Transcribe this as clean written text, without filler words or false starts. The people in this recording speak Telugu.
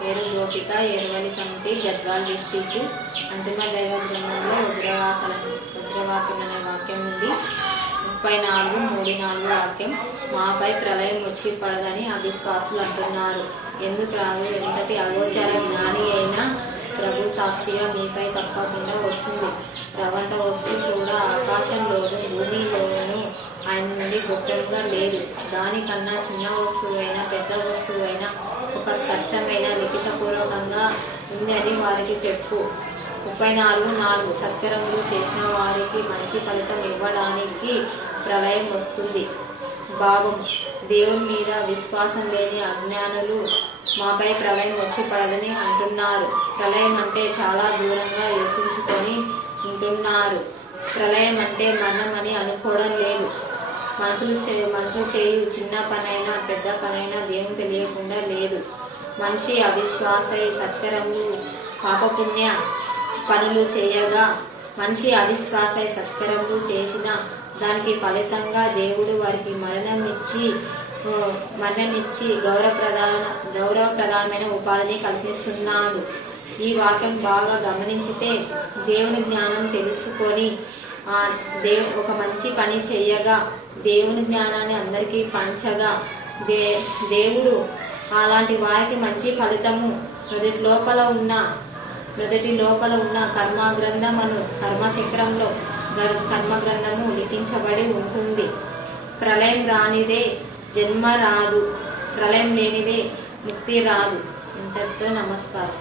పేరు గోపిక, ఏరువల్లి కమిటీ, గద్వాల్ డిస్టిక్. అంతిమ దైవ గ్రంథంలో వజ్రవాక్యం అనే వాక్యం ఉంది. 34:3-4 వాక్యం. మాపై ప్రళయం వచ్చి పడదని అవిశ్వాసులు అంటున్నారు. ఎందుకు రాదు? ఎంతటి అగోచర జ్ఞాని అయినా ప్రభు సాక్షిగా మీపై తప్పకుండా వస్తుంది. రవంత వస్తువు కూడా ఆకాశంలోను భూమిలోను ఆయన నుండి గుప్తంగా లేదు. దానికన్నా చిన్న వస్తువైనా పెద్ద వస్తువైనా ఒక స్పష్టమైన లిఖితపూర్వకంగా ఉంది అని వారికి చెప్పు. 34:4 సత్కరములు చేసిన వారికి మంచి ఫలితం ఇవ్వడానికి ప్రళయం వస్తుంది. భావం: దేవుని మీద విశ్వాసం లేని అజ్ఞానులు మాపై ప్రళయం వచ్చి పడదని అంటున్నారు. ప్రళయం అంటే చాలా దూరంగా యోచించుకొని ఉంటున్నారు. ప్రళయం అంటే మరణం అని అనుకోవడం లేదు. మనసులు చేయు చిన్న పనైనా పెద్ద పనైనా దేవుని తెలియకుండా లేదు. మనిషి అవిశ్వాసై సత్కరములు పాపపుణ్య పనులు చేయగా మనిషి అవిశ్వాసై సత్కరములు చేసిన దానికి ఫలితంగా దేవుడు వారికి మరణమిచ్చి గౌరవప్రదానమైన ఉపాధిని కల్పిస్తున్నాడు. ఈ వాక్యం బాగా గమనించితే దేవుని జ్ఞానం తెలుసుకొని ఒక మంచి పని చేయగా దేవుని జ్ఞానాన్ని అందరికీ పంచగా దేవుడు అలాంటి వారికి మంచి ఫలితము మొదటి లోపల ఉన్న కర్మగ్రంథము లిఖించబడి ఉంటుంది. ప్రళయం రానిదే జన్మ రాదు, ప్రళయం లేనిదే ముక్తి రాదు. ఇంతటితో నమస్కారం.